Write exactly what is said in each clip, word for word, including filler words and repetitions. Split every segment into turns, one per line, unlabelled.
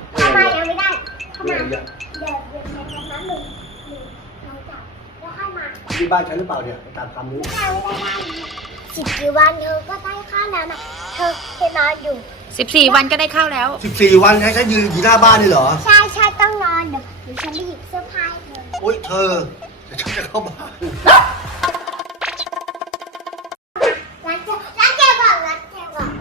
เข้ามายังไม่ได้เข้ามาเดี๋ยวเดี๋ยวใช้น้ำหนึ่งหนึ่งเราจับแล้วค่อยมา
ที่บ้านฉันหรือเปล่าเนี่ยตามคำนี้
ไม่ได้ไม่ได้สิบกี่วันเธอก็ได้ข้าวแล้วนะเธอไปนอนอยู่
สิบสี่วันก็ได้ข้าวแล้ว
สิบสี่วันให้ฉันยืนอยู่หน้าบ้านนี่เหรอ
ใช่ใช่ต้องนอนเดี๋ยวเดี๋ยวฉันไปหยิบเสื้อผ้าให้เธอ
โอ๊ยเธอเดี๋ยวฉันจะเข้าบ้าน
ล้างเจลล้างเจลก่อนล้างเจลก่อน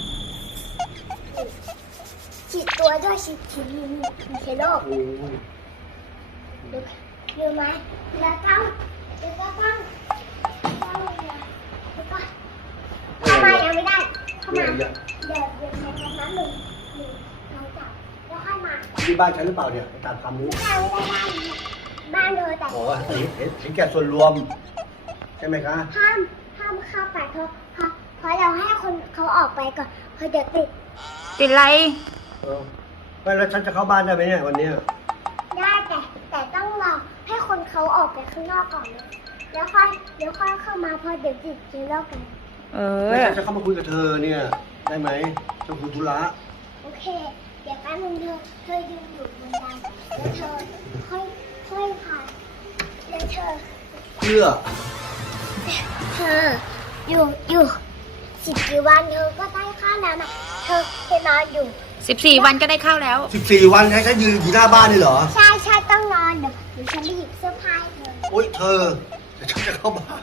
ฉีดตัวด้วยฉีดฉีดมีเชื้อโรคดูดูไหมแล้วต้องแล้วก็ต้องต้องแล้วก็เข้ามายังไม่ได้เข้ามาเดี๋ยวเดี๋ยวใช้น้ำหนึ่งหนึ่งเราจับแล้วค่อยมา
ที่บ้านฉันหรือเปล่าเนี่ยตามคำนี้
ไม่ได้ไม่ได้บ้านเธอแต่
โอ้ยเห็นเห็นแก่ส่วนรวมใช่ไหมคะ
ห้ามห้ามเข้าไปเพราะเพราะเพราะเราให้คนเขาออกไปก่อนเพราะเดี๋ยวติด
ติดอะไร
เออไม่แล้วฉันจะเข้าบ้านได้ไหมเนี่ยวันนี้
ได้แต่แต่ต้องรอให้คนเขาออกไปข้างนอกก่อนนะแล้วค่อยเดี๋ยวค่อยเข้ามาเพราะเดี๋ยวติดเชื้อโรคกัน
เออ
แล้วฉันจะเข้ามาคุยกับเธอเนี่ยได้ไหมจะคุยธุระ
โอเคเดี๋ยวแป๊บนึงเธอเธอยืนอยู่บนบันไดแล้วเธอค่อยค่อยผ่านแล้วเธอ
เพื่อ
เธออยู่อยู่สิบกี่วันเธอก็ได้ข้าวแล้วนะเธอไปนอนอยู่
สิบสี่วันก็ได้ข้าวแล้ว
สิบสี่วันให้ฉันยืนอยู่หน้าบ้านนี่เหรอ
ใช่ใช่ต้องนอนเดี๋ยวเดี๋ยวฉันไปหยิบเสื้อผ้าให้เธอ
โอ๊ยเธอเดี๋ยวฉันจะเข้าบ้าน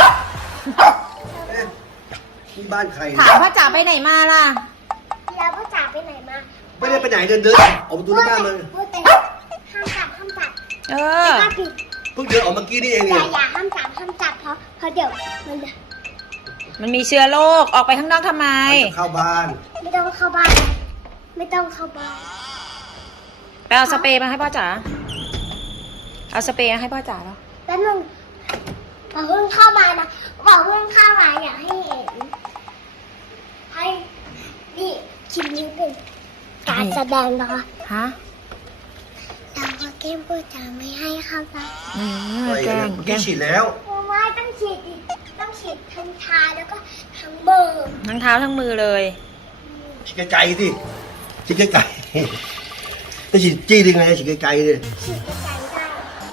ที่บ้านใคร
ถามพ่อจ๋าไปไหนมาล่ะ
แล้วพ่อจ๋าไปไหนมา
ไม่ได้ไปไหนเดินเดินออกประตูหน้าบ้านเลย
พูดแต่ห้ามจับห้ามจับ
เออ
เพิ่งเดินออกเมื่อกี้นี่เอง
เนี่ยอย่าห้ามจับห้ามจับเพราะเพราะเดี๋ยวมัน
มันมีเชื้อโรคออกไปข้างนอกทำไม
เข้าบ้าน
ไม่ต้องเข้าบ้านไม่ต้องเข้าบ้าน
ไปเอาสเปรย์มาให้พ่อจ๋าเอาสเปรย์ให้พ่อจ๋าแล้ว
แป๊บนึงบอกเพิ่งเข้ามานะบอกเพิ่งเข้ามาอยากให้เห็นให้นี่คลิปนี้เป็นการแสดงนะคะ
ฮะ
เราก็แก้มพ่อจ๋าไม่ให้เข้าบ้าน
แกล้งแกล้งฉีดแล้ว
ไม่ต้องฉีดอีกต้องฉีดทั้งเท้าแล้วก็ทั้งมือ
ทั้งเท้าทั้งมือเลย
ฉีดไกลๆสิฉีดไกลๆจะฉีดจี้ยังไงฉีดไกลๆเลย
ฉีดไกลๆได้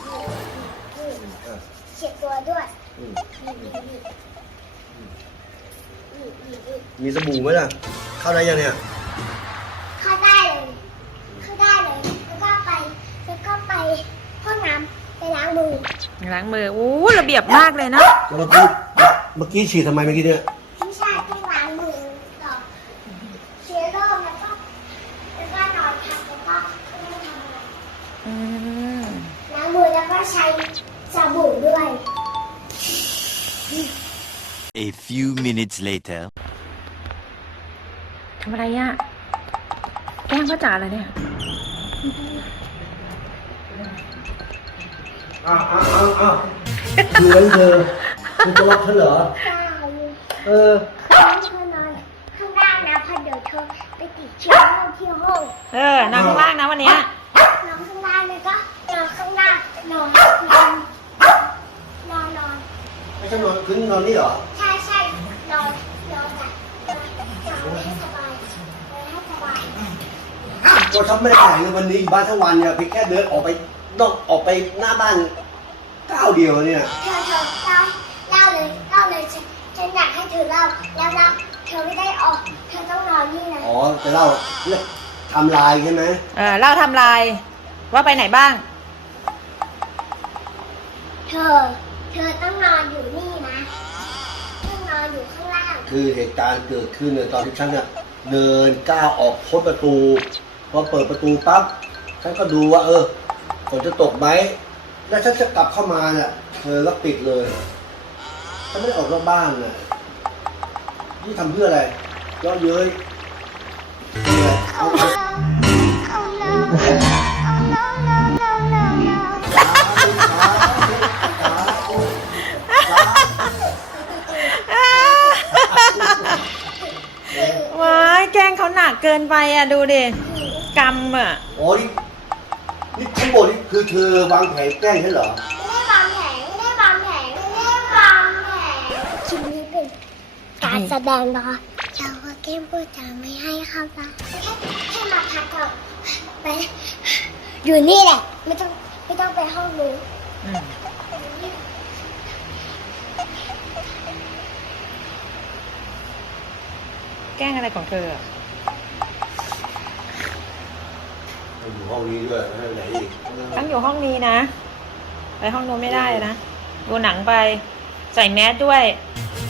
ฉีดตัวด้วย
มีสบู่ไหมล่ะเข้าได้ยังเนี่ย
เข้าได้เลยเข้าได้เลยแล้วก็ไปแล้วก็ไปห้องน้ำไปล้างมือ
ล้างมือโอ้ระเบียบมากเลยนะ
เมื่อกี้เมื่อกี้ฉีดทำไมเมื่อกี้เนี่ย
ไม่ใช่ต้องล้างมือต่อเชื้อโรคแล้วก็แล้วก็นอนทับแล้วก็ไม่ทำอะไรล้างมือแล้วก็ใช้สบู่ด้วย
A few minutes later
ทำอะไรอ่ะแกล้งพ่อจ๋าเลยเนี่ย
อ้าวอ้าวอ้าวอ้าวดูไว้เธอเธอจะล็อกฉันเหรอ
ใช่
เออ
เธอนอนข้างล่างนะเพราะเดี๋ยวเธอไปติดเชื้อโรคที่ห้อง
เออนอนข้างล่างนะวันนี้
นอนข้างล่างเลยก็นอนข้างล่างนอนนอนนอนนอน
ไม่ใช่นอนคืนนอนนี่เหรอ
ใช่ใช่นอนนอนแบบนอนให้สบายให้สบาย
ก็ฉันไม่ได้ไปไหนเลยวันนี้อยู่บ้านทั้งวันเนี่ยเพียงแค่เดินออกไปนอกออกไปหน้าบ้านก้าวเดียวเนี่ย
เธอเธอเล่าเล่าเลยเล่าเลยฉันฉันอยากให้เธอเล่าแล้วเล่าเธอไม่ได้ออกเธอต้องนอนนี่นะ
อ๋อจะเล่าเรื่องทำลายใช่ไหม
เออเล่าทำลายว่าไปไหนบ้าง
เธอเธอต้องนอนอยู่นี่นะต้องนอนอยู่ข้างล่าง
คือเหตุการณ์เกิดขึ้นเนี่ยตอนที่ฉันเนี่ยเดินก้าวออกพ้นประตูพอเปิดประตูปั๊บฉันก็ดูว่าเออฝนจะตกไหมแล้วฉันจะกลับเข้ามาเนี่ยเธอก็ปิดเลยฉันไม่ได้ออกนอกบ้านเลยนี่ทำเพื่ออะไรย้อนเย้ย
ว้ายแกล้งเขาหนักเกินไปอ่ะดูดิกรรมอ่ะ
โอ้ยนี่ทั้งหมดนี่คือเธอวางแผนแกล้งฉันเหรอ
ไม่ได้วางแผนไม่ได้วางแผนไม่ได้วางแผนคลิปนี้เป็นการแสดงนะคะเราก็แก้มพูดจาไม่ให้เข้าบ้านแค่แค่มาพักก่อนไปอยู่นี่แหละ ไม่ต้องไม่ต้องไปห้องนู้น
อืมแกล้งอะไรของเธออะ
อยู่ห้องนี้ด้วยไม่ไปไหนอีกเออ
ต้องอยู่ห้องนี้นะ ไปห้องนู้นไม่ได้นะ ดูหนังไป ใส่แมสด้วย
เ